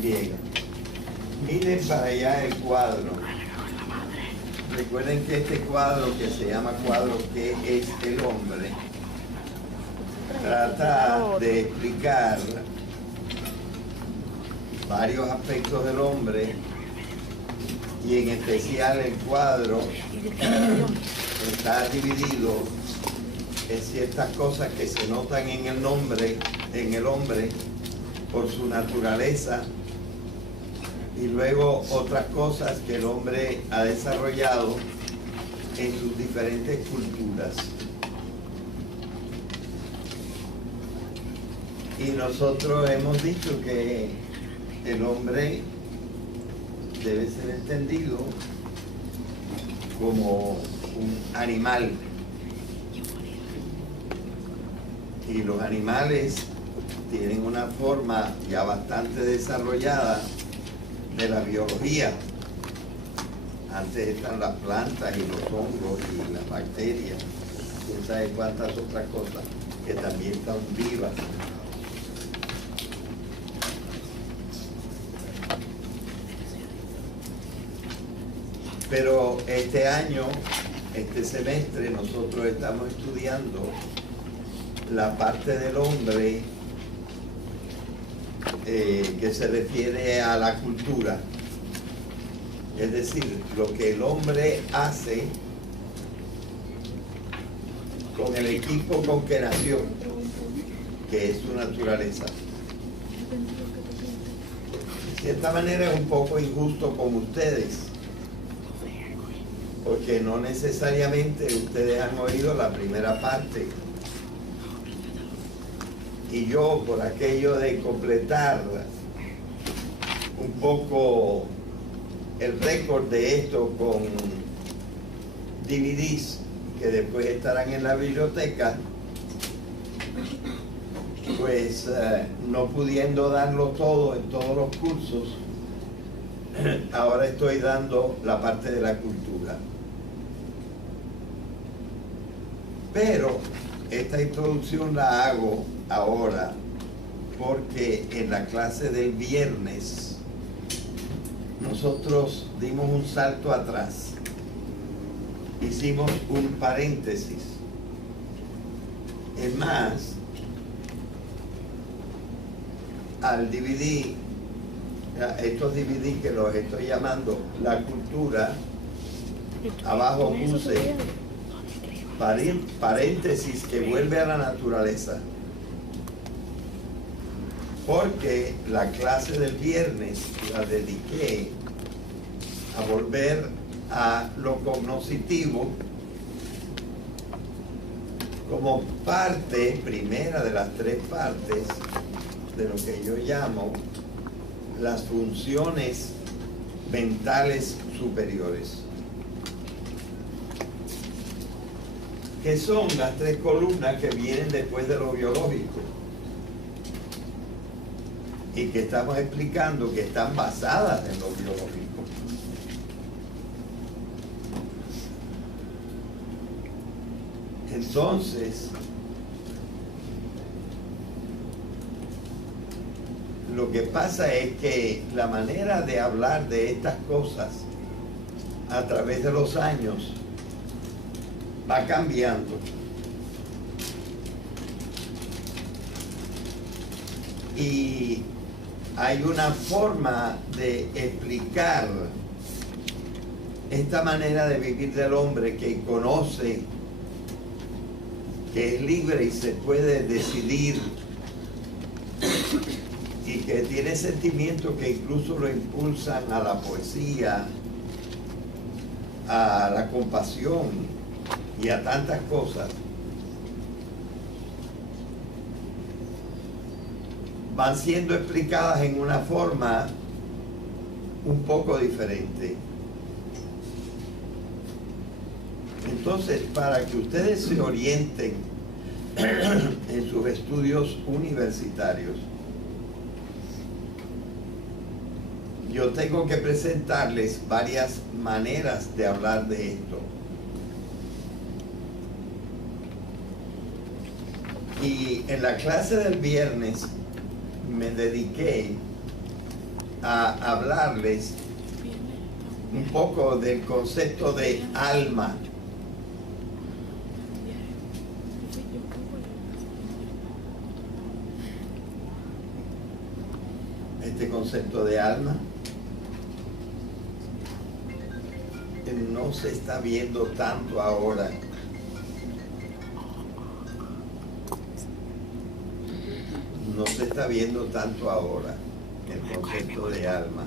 Bien, miren para allá el cuadro. Recuerden que este cuadro, que se llama cuadro ¿Qué es el hombre?, trata de explicar varios aspectos del hombre, y en especial el cuadro está dividido en ciertas cosas que se notan en el hombre por su naturaleza, y luego otras cosas que el hombre ha desarrollado en sus diferentes culturas. Y nosotros hemos dicho que el hombre debe ser entendido como un animal. Y los animales tienen una forma ya bastante desarrollada de la biología. Antes están las plantas y los hongos y las bacterias, quién sabe cuántas otras cosas que también están vivas. Pero este año, este semestre, nosotros estamos estudiando la parte del hombre que se refiere a la cultura. Es decir, lo que el hombre hace con el equipo con que nació, que es su naturaleza. De cierta manera es un poco injusto con ustedes, porque no necesariamente ustedes han oído la primera parte. Y yo, por aquello de completar un poco el récord de esto con DVDs que después estarán en la biblioteca, pues no pudiendo darlo todo en todos los cursos, ahora estoy dando la parte de la cultura. Pero esta introducción la hago ahora porque en la clase del viernes nosotros dimos un salto atrás, hicimos un paréntesis. Es más, al DVD, estos DVD que los estoy llamando La Cultura, abajo puse paréntesis que vuelve a la naturaleza, porque la clase del viernes la dediqué a volver a lo cognoscitivo como parte primera de las tres partes de lo que yo llamo las funciones mentales superiores, que son las tres columnas que vienen después de lo biológico y que estamos explicando que están basadas en lo biológico. Entonces, lo que pasa es que la manera de hablar de estas cosas a través de los años va cambiando. Y hay una forma de explicar esta manera de vivir del hombre que conoce, que es libre y se puede decidir, y que tiene sentimientos que incluso lo impulsan a la poesía, a la compasión y a tantas cosas, van siendo explicadas en una forma un poco diferente. Entonces, para que ustedes se orienten en sus estudios universitarios, yo tengo que presentarles varias maneras de hablar de esto. Y en la clase del viernes me dediqué a hablarles un poco del concepto de alma. Este concepto de alma no se está viendo tanto ahora. No se está viendo tanto ahora el concepto de alma.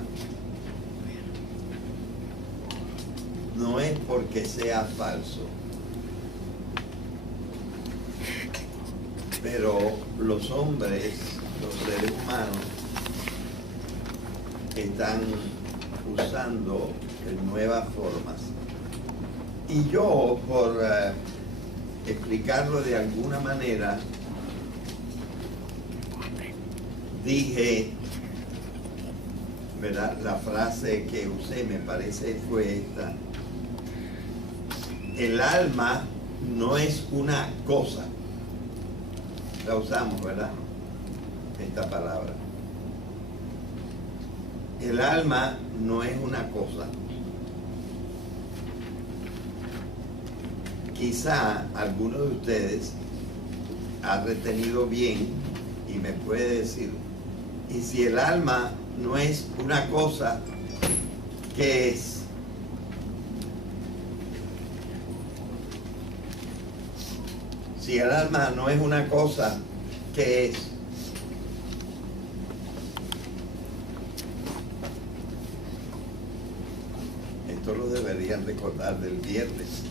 No es porque sea falso, pero los hombres, los seres humanos, están usando nuevas formas. Y yo, por explicarlo de alguna manera, dije, ¿verdad? La frase que usé, me parece, fue esta: el alma no es una cosa. La usamos, ¿verdad? Esta palabra. El alma no es una cosa. Quizá alguno de ustedes ha retenido bien y me puede decir, y si el alma no es una cosa, ¿qué es? Si el alma no es una cosa, ¿qué es? Esto lo deberían recordar del viernes.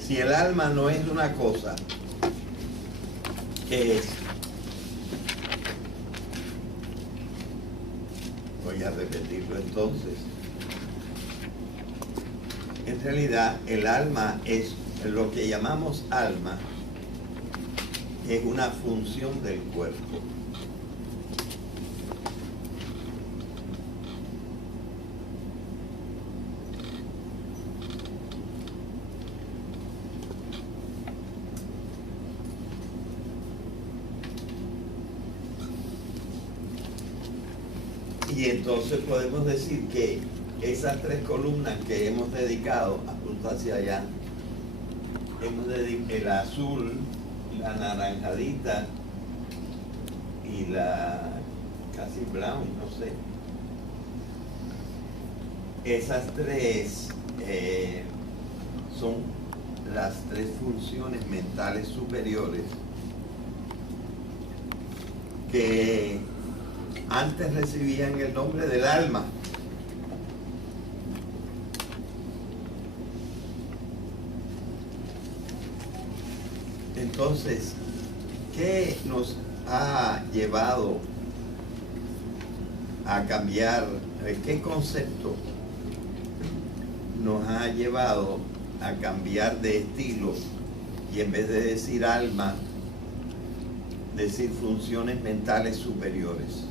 Si el alma no es una cosa, ¿qué es? Voy a repetirlo entonces. En realidad, el alma es lo que llamamos alma, es una función del cuerpo. Y entonces podemos decir que esas tres columnas que hemos dedicado, apunta hacia allá, el azul, la naranjadita y la casi brown, no sé. Esas tres son las tres funciones mentales superiores que antes recibían el nombre del alma. Entonces, ¿qué nos ha llevado a cambiar? ¿Qué concepto nos ha llevado a cambiar de estilo y en vez de decir alma, decir funciones mentales superiores?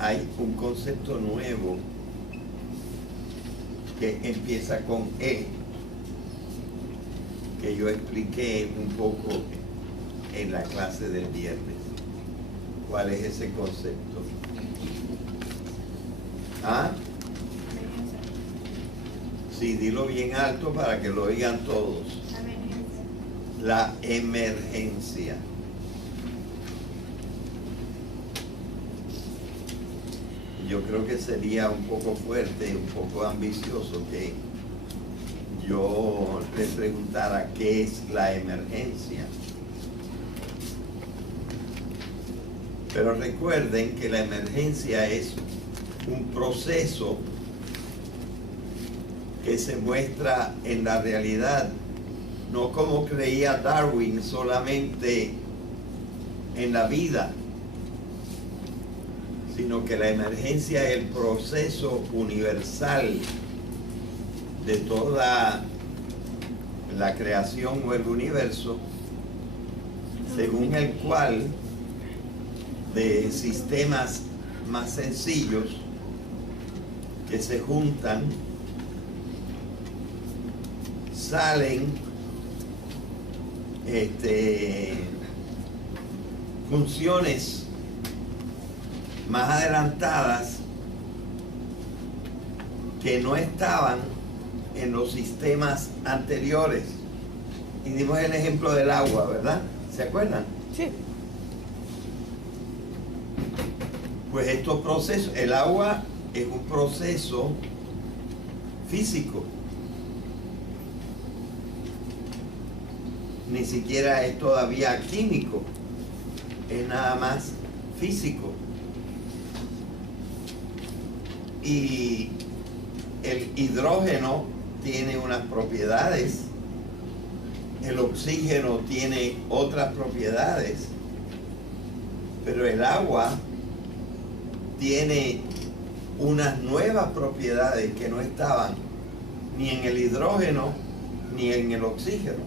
Hay un concepto nuevo que empieza con E, que yo expliqué un poco en la clase del viernes. ¿Cuál es ese concepto? ¿Ah? Sí, dilo bien alto para que lo oigan todos. La emergencia. Yo creo que sería un poco fuerte, un poco ambicioso que yo les preguntara qué es la emergencia. Pero recuerden que la emergencia es un proceso que se muestra en la realidad, no como creía Darwin, solamente en la vida, sino que la emergencia es el proceso universal de toda la creación o el universo, según el cual de sistemas más sencillos que se juntan, salen funciones más adelantadas que no estaban en los sistemas anteriores. Y dimos el ejemplo del agua, ¿verdad? ¿Se acuerdan? Sí. Pues estos procesos, el agua es un proceso físico. Ni siquiera es todavía químico, es nada más físico. Y el hidrógeno tiene unas propiedades, el oxígeno tiene otras propiedades, pero el agua tiene unas nuevas propiedades que no estaban ni en el hidrógeno ni en el oxígeno.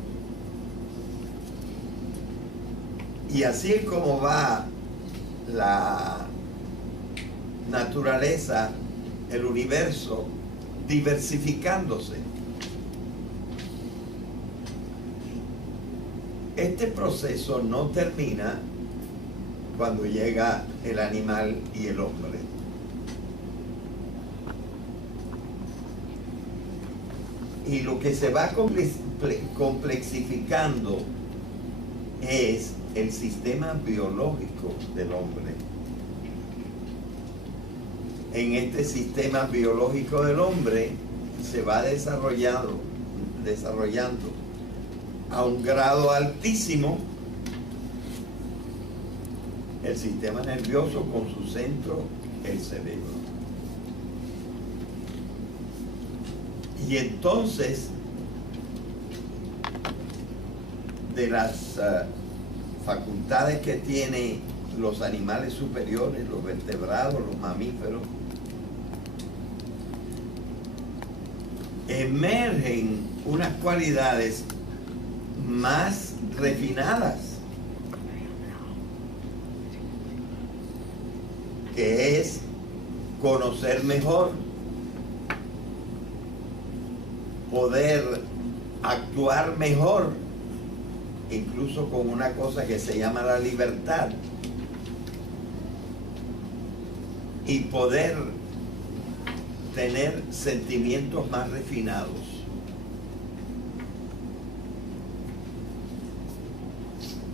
Y así es como va la naturaleza, el universo, diversificándose. Este proceso no termina cuando llega el animal y el hombre. Y lo que se va complexificando es el sistema biológico del hombre. En este sistema biológico del hombre se va desarrollando a un grado altísimo el sistema nervioso con su centro, el cerebro. Y entonces, de las facultades que tienen los animales superiores, los vertebrados, los mamíferos, emergen unas cualidades más refinadas, que es conocer mejor, poder actuar mejor, incluso con una cosa que se llama la libertad, y poder tener sentimientos más refinados.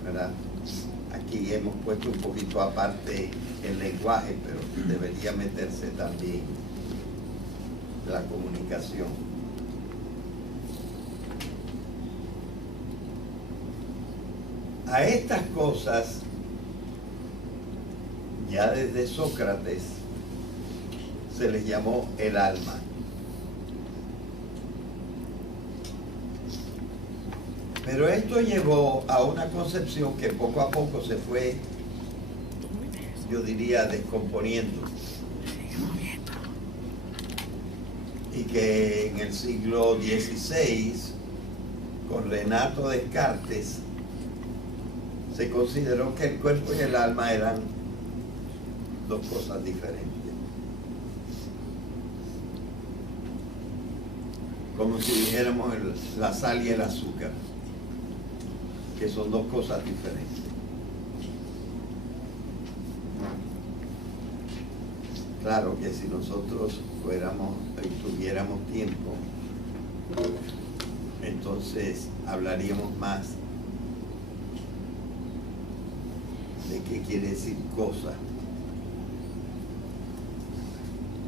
¿Verdad? Aquí hemos puesto un poquito aparte el lenguaje, pero debería meterse también la comunicación. A estas cosas, ya desde Sócrates, se les llamó el alma. Pero esto llevó a una concepción que poco a poco se fue, yo diría, descomponiendo. Y que en el siglo XVI, con Renato Descartes, se consideró que el cuerpo y el alma eran dos cosas diferentes. Como si dijéramos la sal y el azúcar, que son dos cosas diferentes. Claro que si nosotros tuviéramos tiempo, entonces hablaríamos más de qué quiere decir cosa.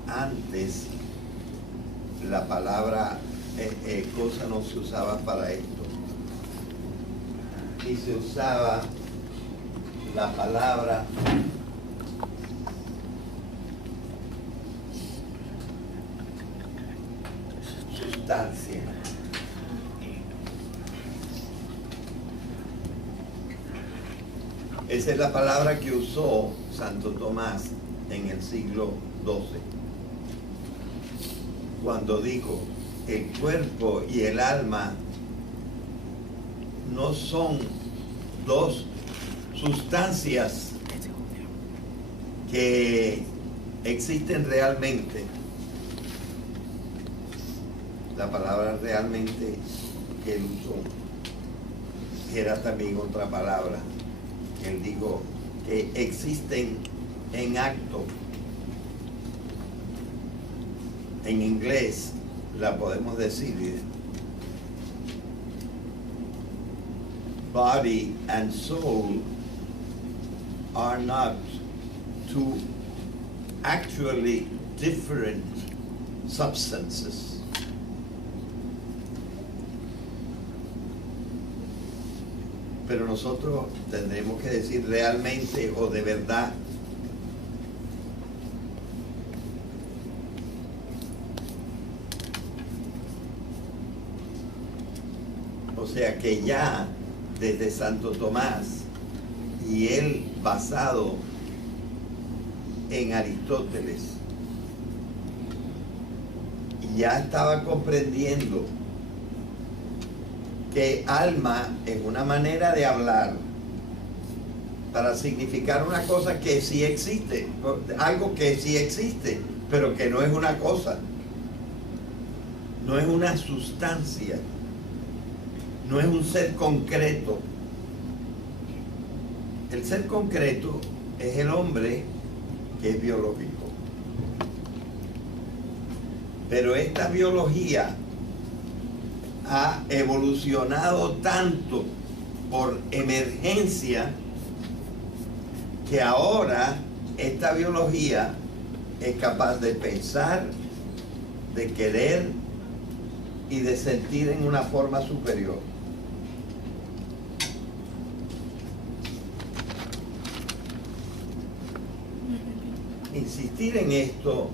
Antes la palabra cosa no se usaba para esto, y se usaba la palabra sustancia. Esa es la palabra que usó Santo Tomás en el siglo XII, cuando dijo: el cuerpo y el alma no son dos sustancias que existen realmente, la palabra realmente que él usó era también otra palabra. Él dijo que existen en acto. En inglés la podemos decir body and soul are not two actually different substances. Pero nosotros tendremos que decir realmente o de verdad. O sea que ya desde Santo Tomás y él basado en Aristóteles ya estaba comprendiendo que alma es una manera de hablar para significar una cosa que sí existe, algo que sí existe, pero que no es una cosa, no es una sustancia, no es un ser concreto. El ser concreto es el hombre que es biológico. Pero esta biología ha evolucionado tanto por emergencia que ahora esta biología es capaz de pensar, de querer y de sentir en una forma superior. Insistir en esto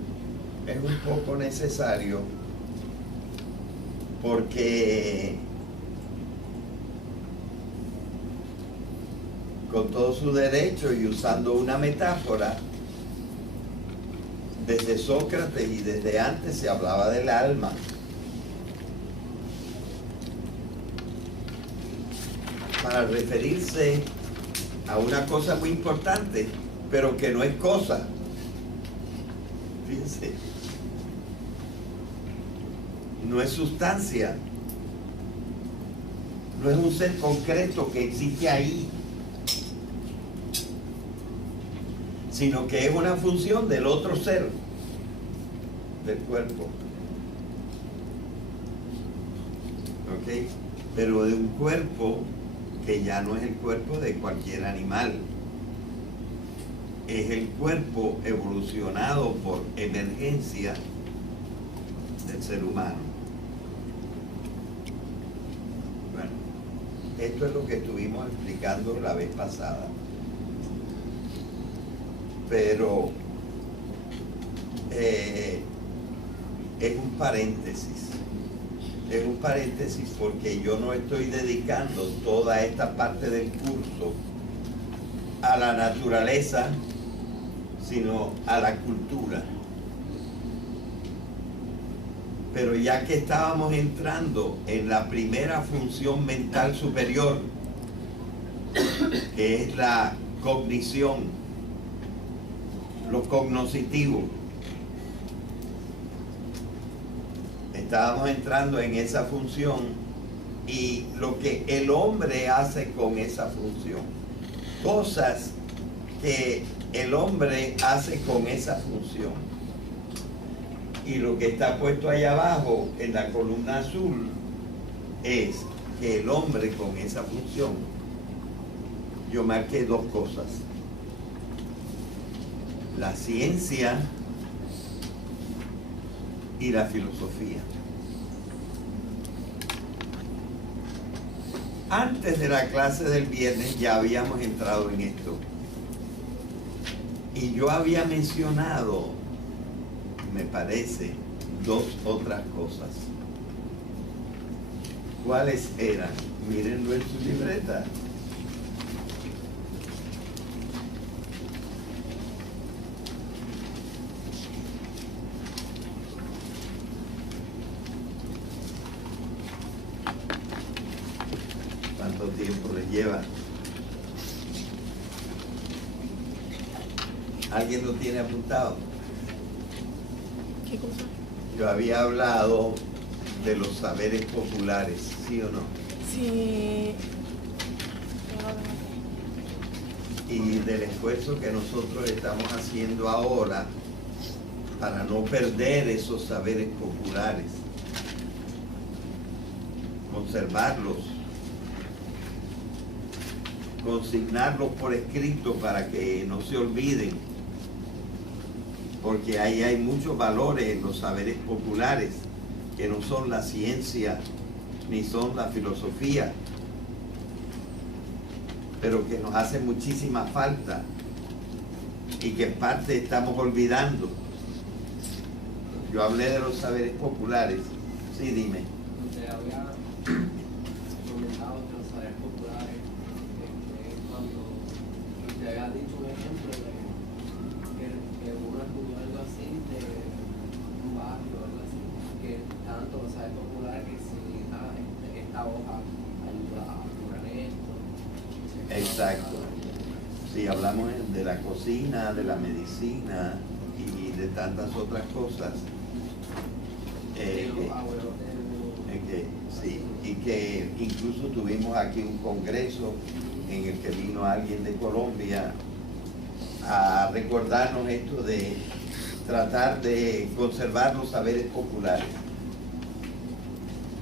es un poco necesario porque con todo su derecho y usando una metáfora, desde Sócrates y desde antes se hablaba del alma. Para referirse a una cosa muy importante, pero que no es cosa. Fíjense, no es sustancia, no es un ser concreto que existe ahí, sino que es una función del otro ser, del cuerpo. ¿Ok? Pero de un cuerpo que ya no es el cuerpo de cualquier animal. Es el cuerpo evolucionado por emergencia del ser humano. Bueno, esto es lo que estuvimos explicando la vez pasada. Pero es un paréntesis. Es un paréntesis porque yo no estoy dedicando toda esta parte del curso a la naturaleza, sino a la cultura. Pero ya que estábamos entrando en la primera función mental superior, que es la cognición, lo cognoscitivo, estábamos entrando en esa función y lo que el hombre hace con esa función, cosas que el hombre hace con esa función. Y lo que está puesto allá abajo en la columna azul es que el hombre con esa función, yo marqué dos cosas: la ciencia y la filosofía. Antes de la clase del viernes ya habíamos entrado en esto. Y yo había mencionado, me parece, dos otras cosas. ¿Cuáles eran? Mírenlo en su libreta. ¿Cuánto tiempo les lleva? ¿Alguien lo tiene apuntado? ¿Qué cosa? Yo había hablado de los saberes populares, ¿sí o no? Sí. Y del esfuerzo que nosotros estamos haciendo ahora para no perder esos saberes populares, conservarlos, consignarlos por escrito para que no se olviden, porque ahí hay muchos valores en los saberes populares que no son la ciencia ni son la filosofía, pero que nos hace muchísima falta y que en parte estamos olvidando. Yo hablé de los saberes populares. Sí, dime. Usted había comentado que los saberes populares, cuando usted había dicho un ejemplo de que uno estudió algo así, de un barrio, algo así, que tanto los saberes populares que si esta hoja ayuda a curar esto. Exacto. Sí, hablamos de la cocina, de la medicina y de tantas otras cosas. Sí, y que incluso tuvimos aquí un congreso en el que vino alguien de Colombia a recordarnos esto de tratar de conservar los saberes populares.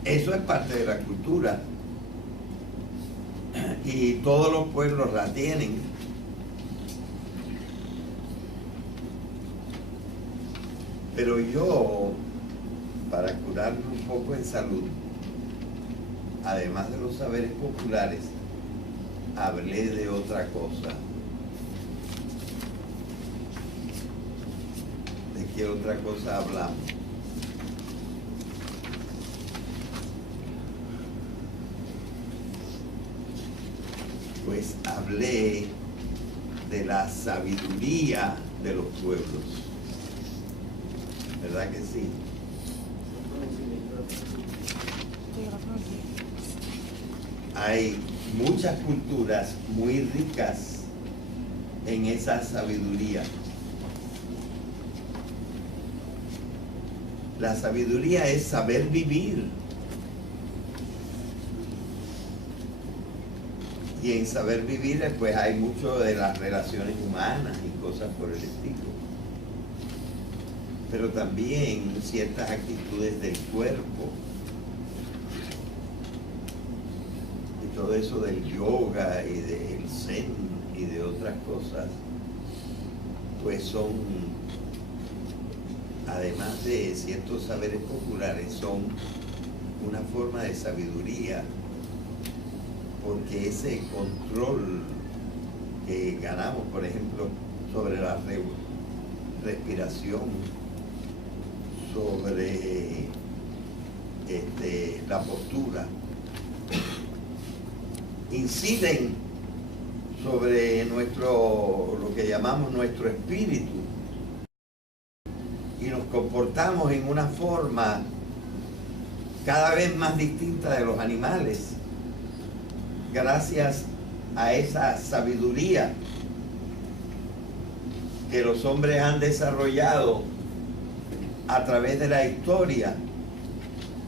Eso es parte de la cultura y todos los pueblos la tienen. Pero yo, para curarme un poco en salud, además de los saberes populares, hablé de otra cosa. ¿De qué otra cosa hablamos? Pues hablé de la sabiduría de los pueblos. ¿Verdad que sí? Hay muchas culturas muy ricas en esa sabiduría. La sabiduría es saber vivir. Y en saber vivir, pues hay mucho de las relaciones humanas y cosas por el estilo. Pero también ciertas actitudes del cuerpo. Y todo eso del yoga y del zen y de otras cosas, pues son, además de ciertos saberes populares, son una forma de sabiduría, porque ese control que ganamos, por ejemplo, sobre la respiración, sobre la postura, inciden sobre lo que llamamos nuestro espíritu, y nos comportamos en una forma cada vez más distinta de los animales, gracias a esa sabiduría que los hombres han desarrollado a través de la historia,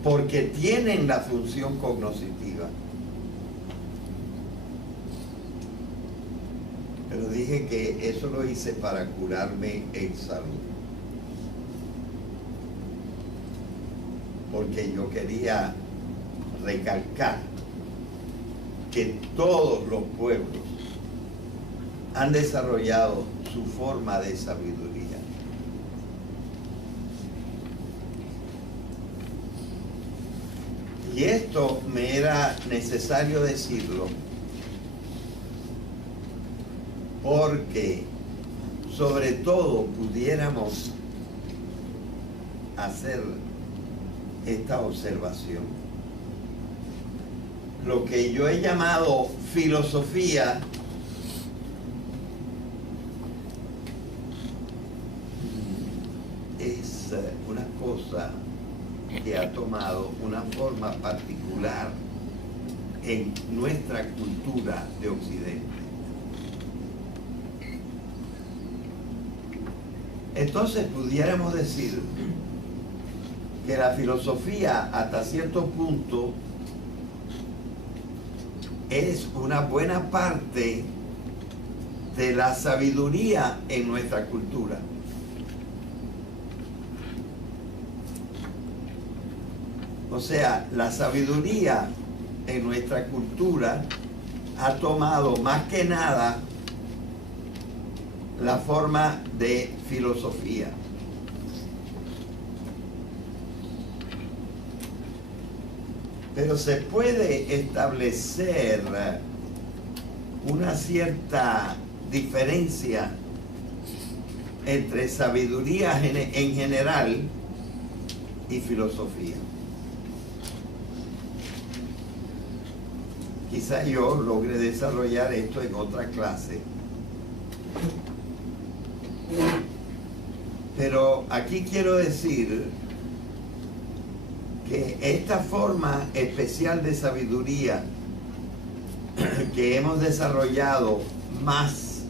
porque tienen la función cognoscitiva. Pero dije que eso lo hice para curarme en salud, porque yo quería recalcar que todos los pueblos han desarrollado su forma de sabiduría. Y esto me era necesario decirlo porque sobre todo pudiéramos hacer esta observación. Lo que yo he llamado filosofía es una cosa que ha tomado una forma particular en nuestra cultura de Occidente. Entonces pudiéramos decir que la filosofía hasta cierto punto es una buena parte de la sabiduría en nuestra cultura. O sea, la sabiduría en nuestra cultura ha tomado más que nada la forma de filosofía. Pero se puede establecer una cierta diferencia entre sabiduría en general y filosofía. Quizá yo logre desarrollar esto en otra clase. Pero aquí quiero decir que esta forma especial de sabiduría que hemos desarrollado más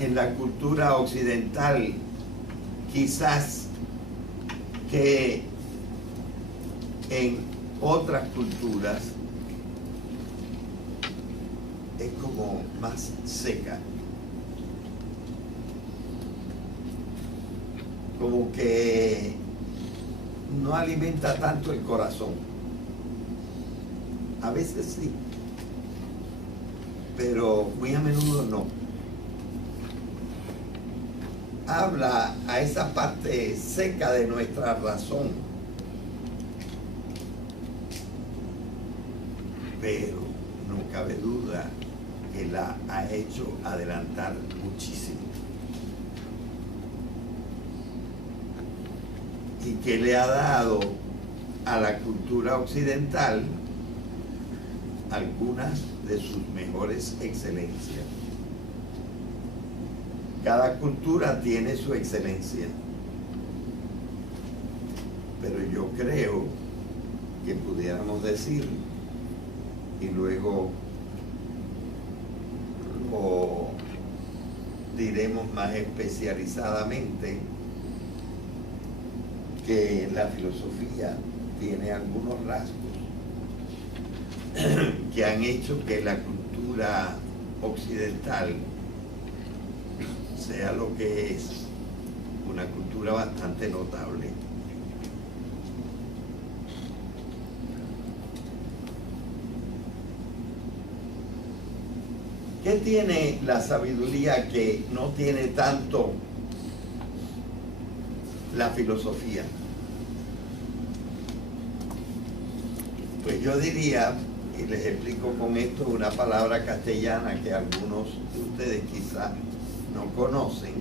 en la cultura occidental, quizás que en otras culturas, es como más seca. Como que no alimenta tanto el corazón. A veces sí, pero muy a menudo no. Habla a esa parte seca de nuestra razón, pero no cabe duda que la ha hecho adelantar muchísimo. Y que le ha dado a la cultura occidental algunas de sus mejores excelencias. Cada cultura tiene su excelencia, pero yo creo que pudiéramos decir, y luego lo diremos más especializadamente, que la filosofía tiene algunos rasgos que han hecho que la cultura occidental sea lo que es, una cultura bastante notable. ¿Qué tiene la sabiduría que no tiene tanto la filosofía? Pues yo diría, y les explico con esto una palabra castellana que algunos de ustedes quizás no conocen.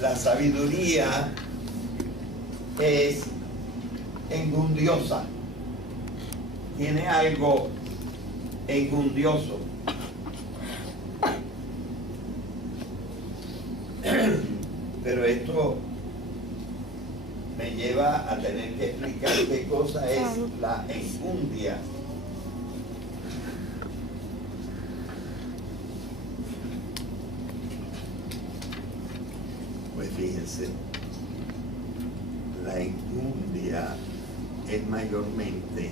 La sabiduría es engundiosa, tiene algo engundioso. Pero esto me lleva a tener que explicar qué cosa es la enjundia. Pues fíjense, la enjundia es mayormente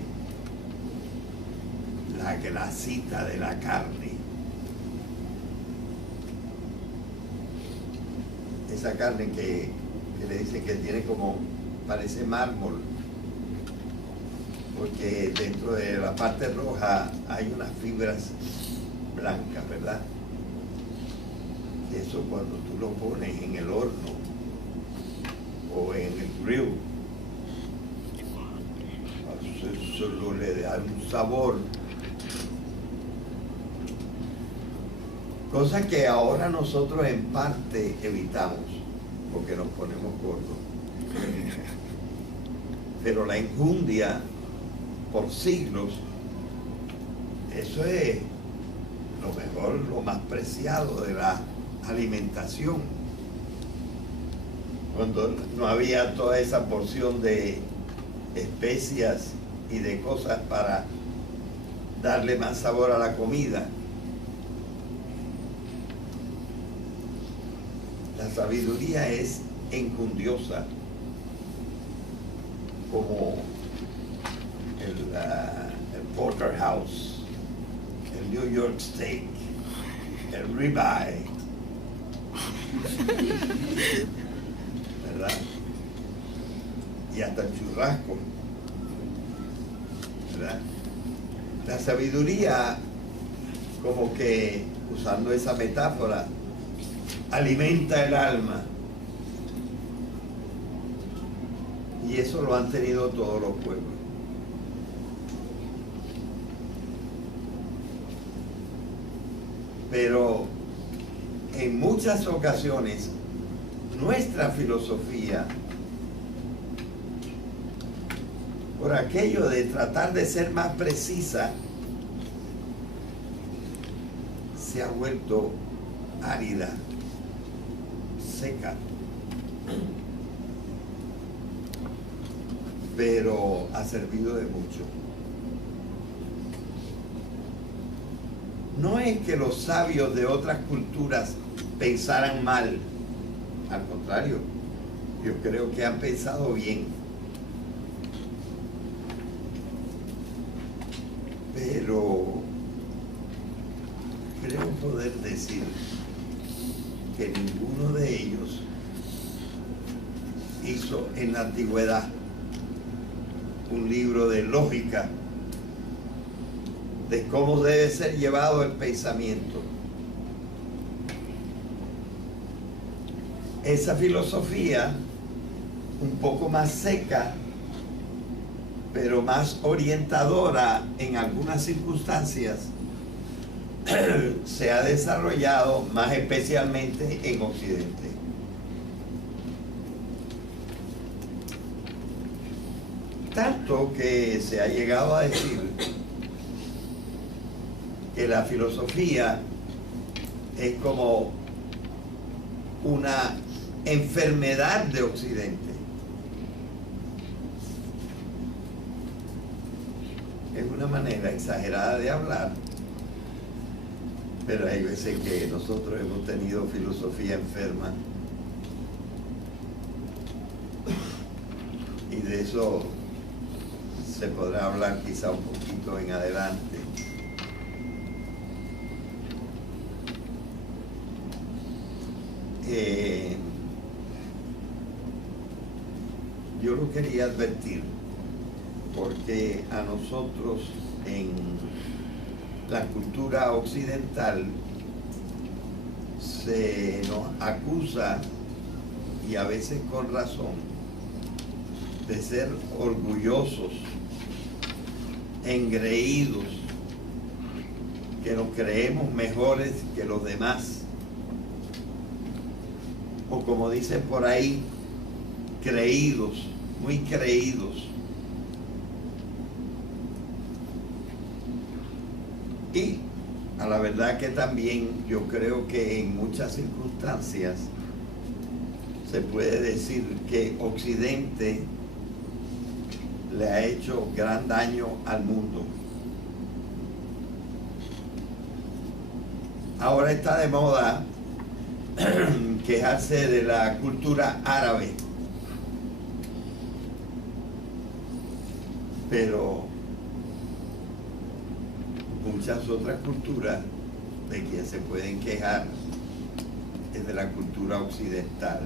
la grasita de la carne. Esa carne que le dicen que tiene como, parece mármol, porque dentro de la parte roja hay unas fibras blancas, ¿verdad? Eso cuando tú lo pones en el horno o en el grill, eso le da un sabor. Cosa que ahora nosotros en parte evitamos, porque nos ponemos gordos. Pero la enjundia, por siglos, eso es lo mejor, lo más preciado de la alimentación. Cuando no había toda esa porción de especias y de cosas para darle más sabor a la comida. La sabiduría es enjundiosa, como el Porterhouse, el New York Steak, el ribeye, ¿verdad? Y hasta el churrasco, ¿verdad? La sabiduría, como que, usando esa metáfora, alimenta el alma. Y eso lo han tenido todos los pueblos. Pero en muchas ocasiones nuestra filosofía, por aquello de tratar de ser más precisa, se ha vuelto árida, seca, pero ha servido de mucho. No es que los sabios de otras culturas pensaran mal, al contrario, yo creo que han pensado bien. Pero creo poder decir que ninguno de ellos hizo en la antigüedad un libro de lógica de cómo debe ser llevado el pensamiento. Esa filosofía, un poco más seca, pero más orientadora en algunas circunstancias, se ha desarrollado más especialmente en Occidente. Tanto que se ha llegado a decir que la filosofía es como una enfermedad de Occidente. Es una manera exagerada de hablar, pero hay veces que nosotros hemos tenido filosofía enferma, y de eso se podrá hablar quizá un poquito en adelante. Yo lo quería advertir porque a nosotros en la cultura occidental se nos acusa, y a veces con razón, de ser orgullosos, engreídos, que nos creemos mejores que los demás, o como dicen por ahí, creídos, muy creídos. Y a la verdad que también yo creo que en muchas circunstancias se puede decir que Occidente le ha hecho gran daño al mundo. Ahora está de moda quejarse de la cultura árabe, pero muchas otras culturas de quien se pueden quejar es de la cultura occidental.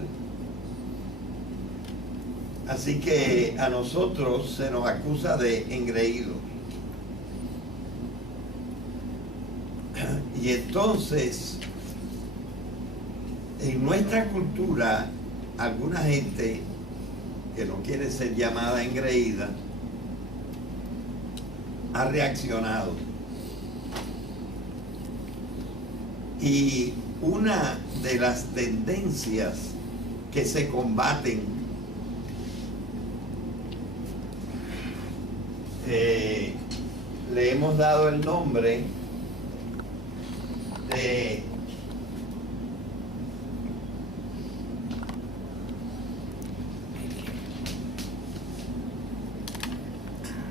Así que a nosotros se nos acusa de engreídos. Y entonces, en nuestra cultura, alguna gente que no quiere ser llamada engreída ha reaccionado. Y una de las tendencias que se combaten le hemos dado el nombre de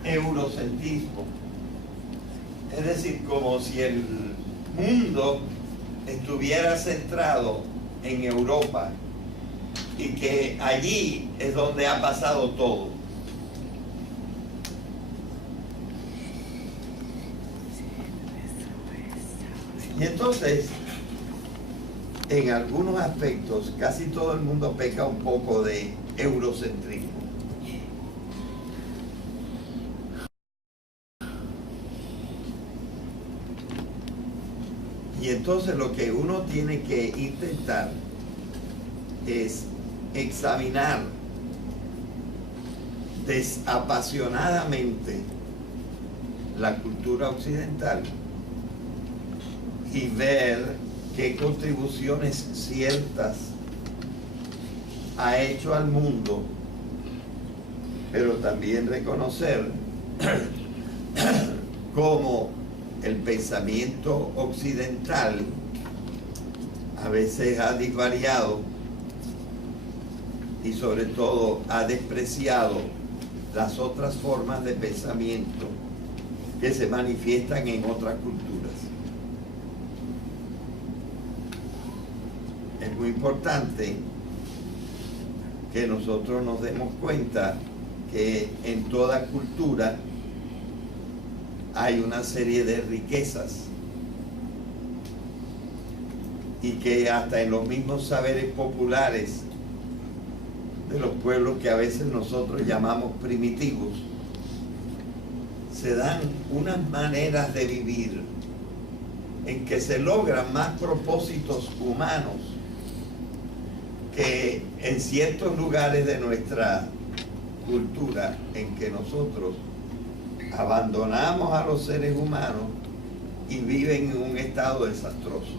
eurocentrismo. Es decir, como si el mundo estuviera centrado en Europa y que allí es donde ha pasado todo. Y entonces, en algunos aspectos, casi todo el mundo peca un poco de eurocentrismo. Y entonces lo que uno tiene que intentar es examinar desapasionadamente la cultura occidental y ver qué contribuciones ciertas ha hecho al mundo, pero también reconocer cómo el pensamiento occidental a veces ha divariado y sobre todo ha despreciado las otras formas de pensamiento que se manifiestan en otras culturas. Es muy importante que nosotros nos demos cuenta que en toda cultura hay una serie de riquezas y que hasta en los mismos saberes populares de los pueblos que a veces nosotros llamamos primitivos, se dan unas maneras de vivir en que se logran más propósitos humanos que en ciertos lugares de nuestra cultura en que nosotros abandonamos a los seres humanos y viven en un estado desastroso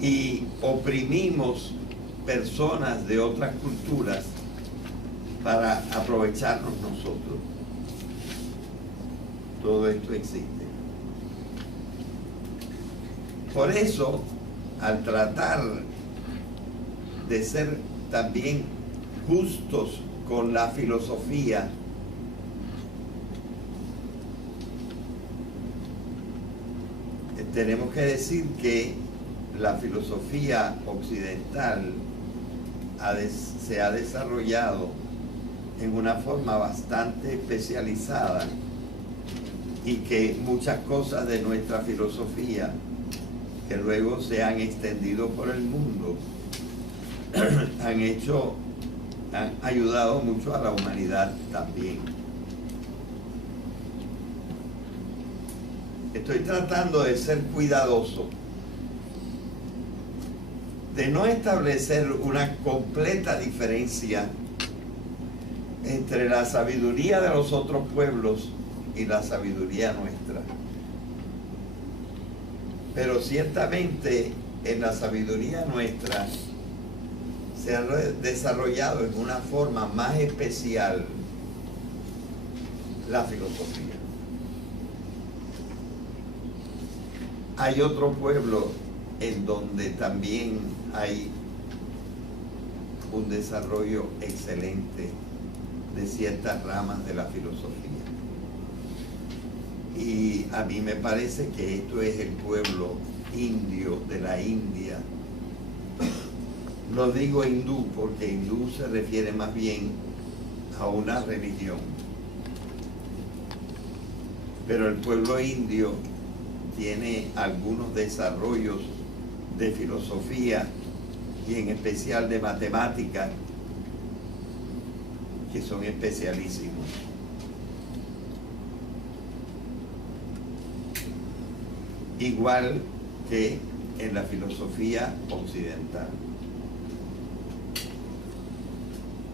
y oprimimos personas de otras culturas para aprovecharnos nosotros. Todo esto existe. Por eso, al tratar de ser también justos con la filosofía, tenemos que decir que la filosofía occidental se ha desarrollado en una forma bastante especializada y que muchas cosas de nuestra filosofía que luego se han extendido por el mundo han ayudado mucho a la humanidad también. Estoy tratando de ser cuidadoso, de no establecer una completa diferencia entre la sabiduría de los otros pueblos y la sabiduría nuestra. Pero ciertamente en la sabiduría nuestra se ha desarrollado en una forma más especial la filosofía. Hay otro pueblo en donde también hay un desarrollo excelente de ciertas ramas de la filosofía. Y a mí me parece que esto es el pueblo indio de la India. No digo hindú porque hindú se refiere más bien a una religión. Pero el pueblo indio tiene algunos desarrollos de filosofía y en especial de matemática que son especialísimos. Igual que en la filosofía occidental.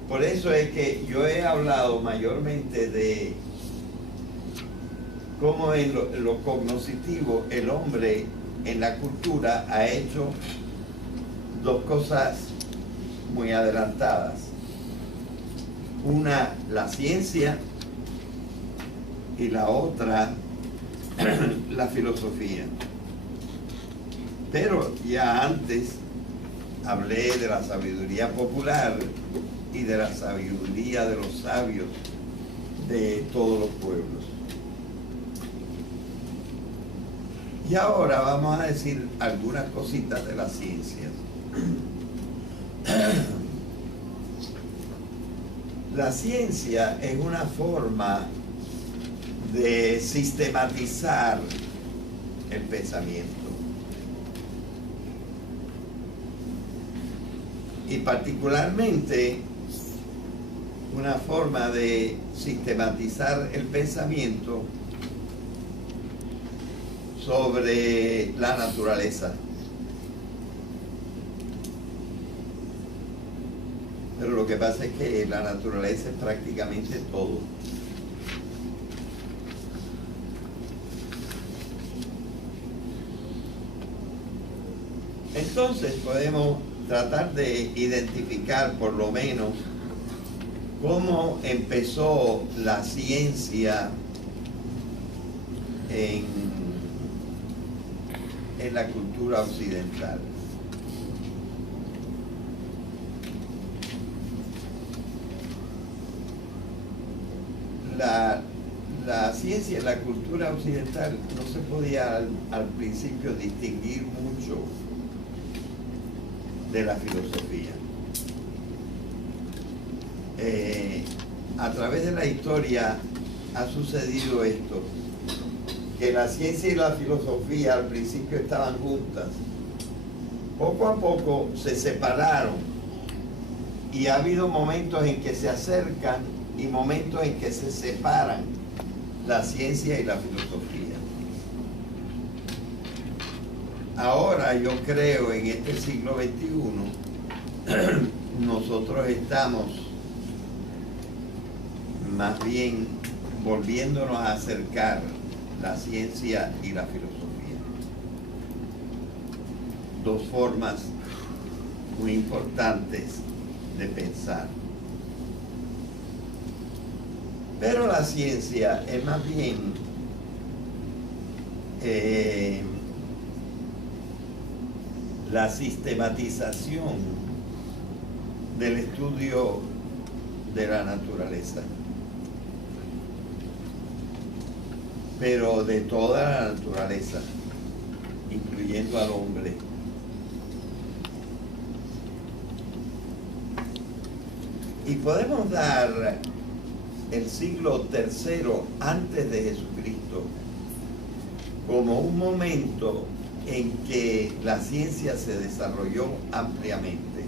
Por eso es que yo he hablado mayormente de cómo en lo cognoscitivo el hombre en la cultura ha hecho dos cosas muy adelantadas. Una, la ciencia, y la otra, la filosofía. Pero ya antes hablé de la sabiduría popular y de la sabiduría de los sabios de todos los pueblos. Y ahora vamos a decir algunas cositas de la ciencia. La ciencia es una forma de sistematizar el pensamiento. Y particularmente una forma de sistematizar el pensamiento sobre la naturaleza. Pero lo que pasa es que la naturaleza es prácticamente todo. Entonces podemos tratar de identificar por lo menos cómo empezó la ciencia en la cultura occidental. La ciencia en la cultura occidental no se podía al principio distinguir mucho de la filosofía. A través de la historia ha sucedido esto, que la ciencia y la filosofía al principio estaban juntas. Poco a poco se separaron y ha habido momentos en que se acercan y momentos en que se separan la ciencia y la filosofía. Ahora yo creo en este siglo XXI nosotros estamos más bien volviéndonos a acercar la ciencia y la filosofía. Dos formas muy importantes de pensar. Pero la ciencia es más bien la sistematización del estudio de la naturaleza, pero de toda la naturaleza, incluyendo al hombre. Y podemos dar el siglo III antes de Jesucristo como un momento en que la ciencia se desarrolló ampliamente.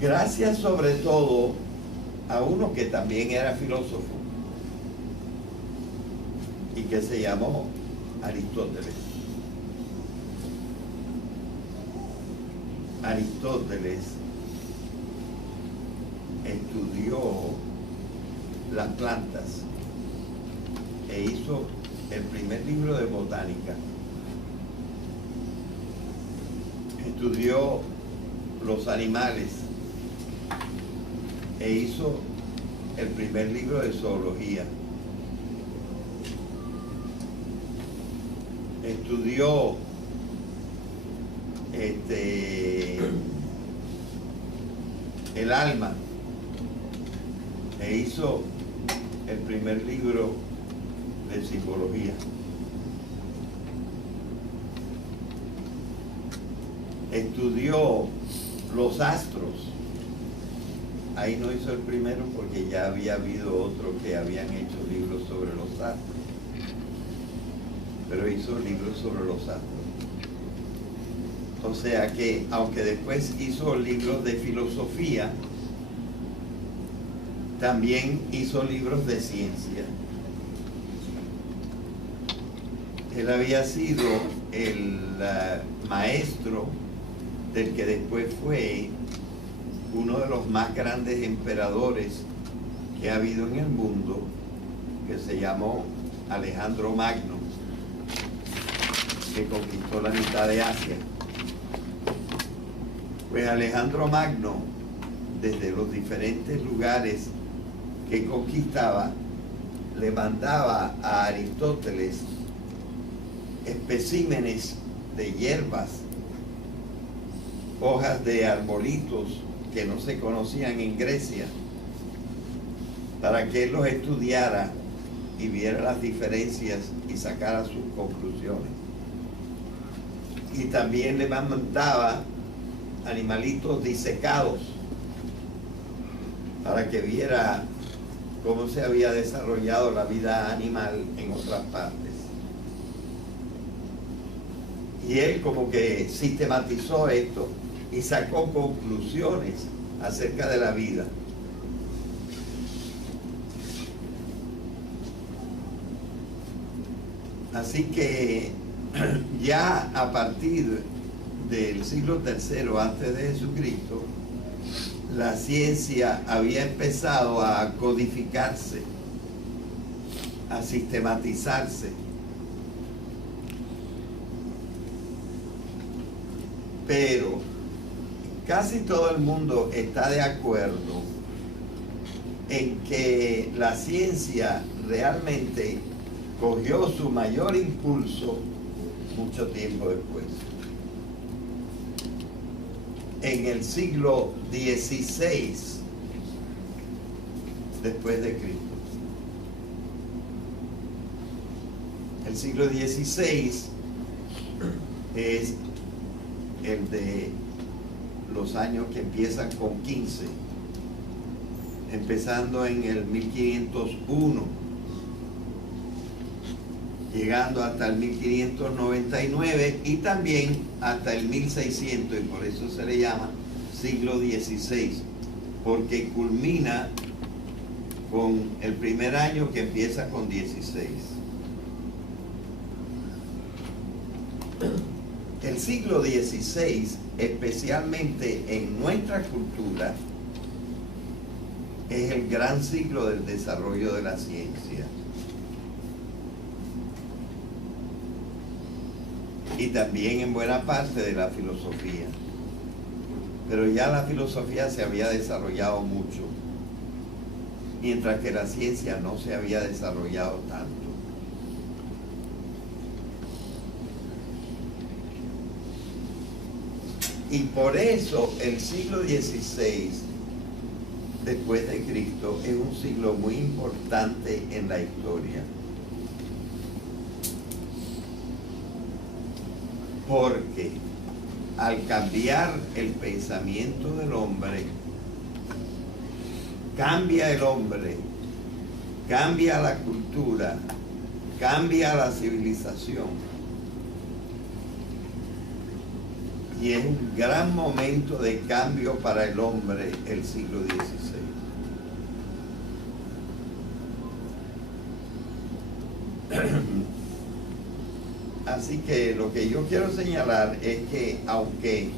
Gracias sobre todo a uno que también era filósofo y que se llamó Aristóteles. Aristóteles estudió las plantas e hizo el primer libro de botánica. Estudió los animales e hizo el primer libro de zoología. Estudió el alma e hizo el primer libro de psicología. Estudió los astros. Ahí no hizo el primero porque ya había habido otros que habían hecho libros sobre los astros, pero hizo libros sobre los astros. O sea que, aunque después hizo libros de filosofía, también hizo libros de ciencia. Él había sido el maestro del que después fue uno de los más grandes emperadores que ha habido en el mundo, que se llamó Alejandro Magno, que conquistó la mitad de Asia. Pues Alejandro Magno, desde los diferentes lugares que conquistaba, le mandaba a Aristóteles especímenes de hierbas, hojas de arbolitos que no se conocían en Grecia, para que él los estudiara y viera las diferencias y sacara sus conclusiones. Y también le mandaba animalitos disecados para que viera cómo se había desarrollado la vida animal en otras partes. Y él como que sistematizó esto y sacó conclusiones acerca de la vida. Así que ya a partir del siglo III antes de Jesucristo, la ciencia había empezado a codificarse, a sistematizarse. Pero casi todo el mundo está de acuerdo en que la ciencia realmente cogió su mayor impulso mucho tiempo después. En el siglo XVI después de Cristo. El siglo XVI es el de los años que empiezan con 15, empezando en el 1501, llegando hasta el 1599 y también hasta el 1600, y por eso se le llama siglo XVI, porque culmina con el primer año que empieza con 16. El siglo XVI, especialmente en nuestra cultura, es el gran siglo del desarrollo de la ciencia. Y también en buena parte de la filosofía. Pero ya la filosofía se había desarrollado mucho, mientras que la ciencia no se había desarrollado tanto. Y por eso el siglo XVI después de Cristo es un siglo muy importante en la historia. Porque al cambiar el pensamiento del hombre, cambia el hombre, cambia la cultura, cambia la civilización. Y es un gran momento de cambio para el hombre el siglo XVI. Así que lo que yo quiero señalar es que aunque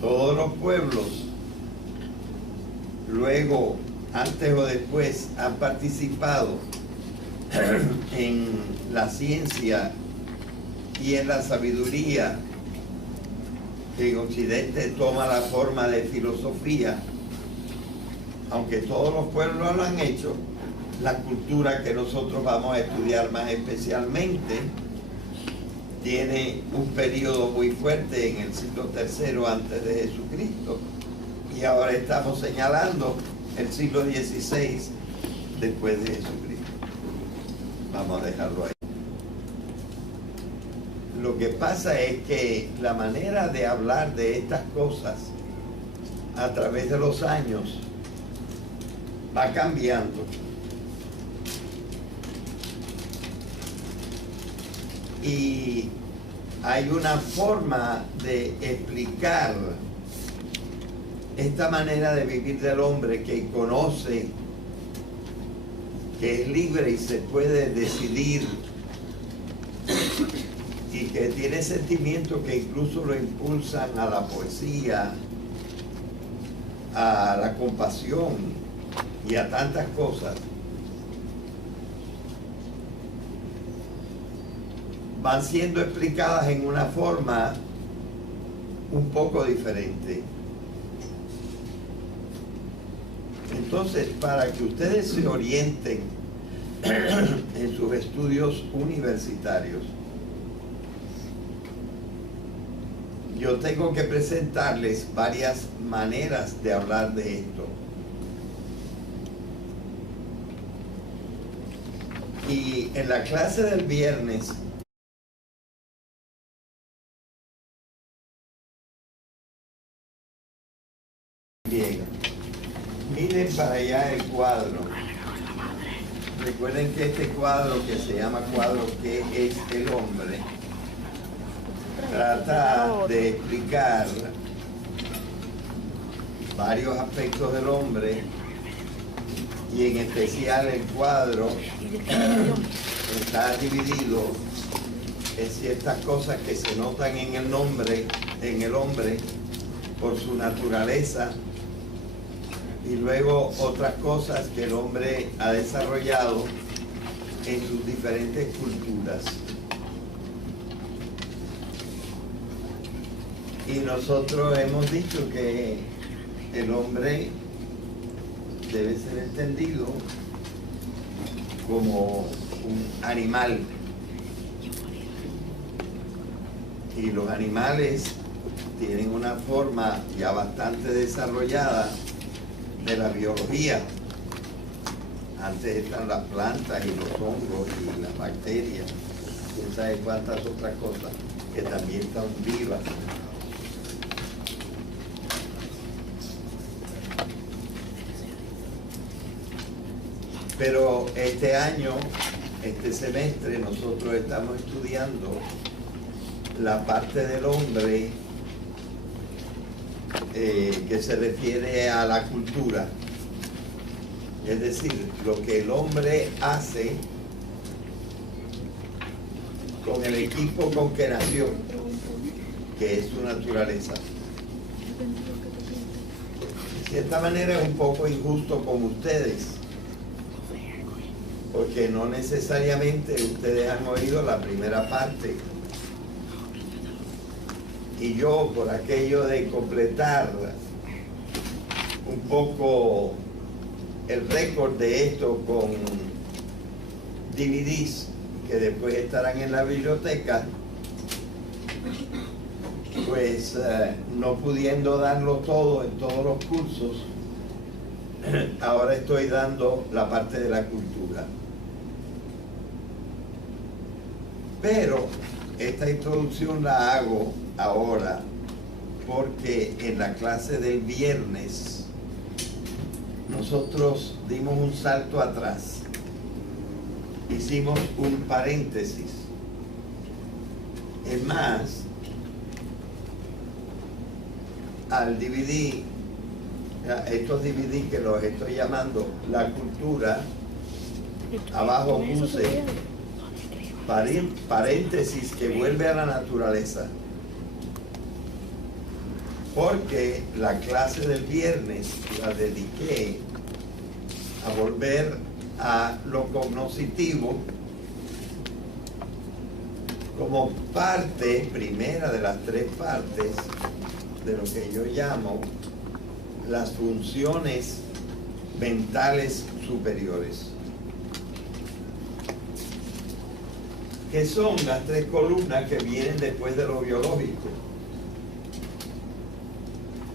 todos los pueblos luego, antes o después, han participado en la ciencia y en la sabiduría que en Occidente toma la forma de filosofía, aunque todos los pueblos lo han hecho, la cultura que nosotros vamos a estudiar más especialmente tiene un periodo muy fuerte en el siglo III antes de Jesucristo, y ahora estamos señalando el siglo XVI después de Jesucristo. Vamos a dejarlo ahí. Lo que pasa es que la manera de hablar de estas cosas a través de los años va cambiando. Y hay una forma de explicar esta manera de vivir del hombre que conoce, que es libre y se puede decidir, y que tiene sentimientos que incluso lo impulsan a la poesía, a la compasión y a tantas cosas, van siendo explicadas en una forma un poco diferente. Entonces, para que ustedes se orienten en sus estudios universitarios, yo tengo que presentarles varias maneras de hablar de esto. Y en la clase del viernes miren para allá el cuadro. Recuerden que este cuadro, que se llama cuadro ¿Qué es el hombre?, trata de explicar varios aspectos del hombre, y en especial el cuadro está dividido en ciertas cosas que se notan en el hombre por su naturaleza, y luego otras cosas que el hombre ha desarrollado en sus diferentes culturas. Y nosotros hemos dicho que el hombre debe ser entendido como un animal. Y los animales tienen una forma ya bastante desarrollada de la biología. Antes están las plantas y los hongos y las bacterias, quién sabe cuántas otras cosas que también están vivas. Pero este año, este semestre, nosotros estamos estudiando la parte del hombre que se refiere a la cultura. Es decir, lo que el hombre hace con el equipo con que nació, que es su naturaleza. De cierta manera es un poco injusto con ustedes, porque no necesariamente ustedes han oído la primera parte. Y yo, por aquello de completar un poco el récord de esto con DVDs que después estarán en la biblioteca, pues no pudiendo darlo todo en todos los cursos, ahora estoy dando la parte de la cultura. Pero esta introducción la hago ahora porque en la clase del viernes nosotros dimos un salto atrás, hicimos un paréntesis. Es más, al DVD, estos DVD que los estoy llamando La Cultura, abajo puse paréntesis que vuelve a la naturaleza, porque la clase del viernes la dediqué a volver a lo cognoscitivo como parte primera de las tres partes de lo que yo llamo las funciones mentales superiores, que son las tres columnas que vienen después de lo biológico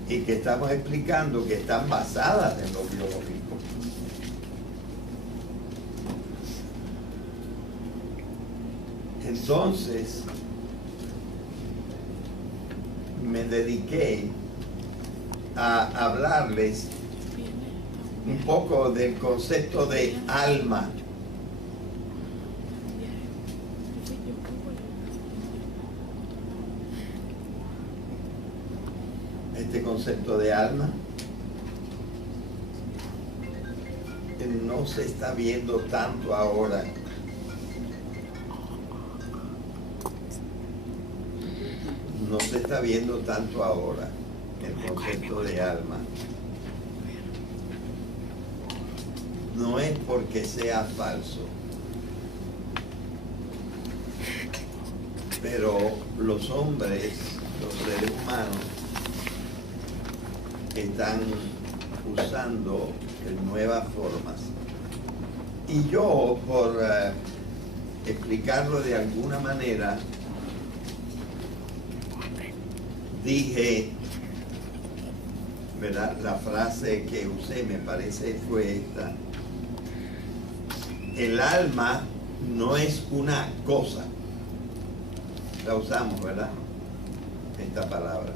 y que estamos explicando que están basadas en lo biológico. Entonces, me dediqué a hablarles un poco del concepto de alma. Este concepto de alma no se está viendo tanto ahora. No se está viendo tanto ahora el concepto de alma. No es porque sea falso, pero los hombres, los seres humanos, están usando nuevas formas. Y yo, por explicarlo de alguna manera, dije, ¿verdad? La frase que usé, me parece, fue esta: el alma no es una cosa. La usamos, ¿verdad? Esta palabra.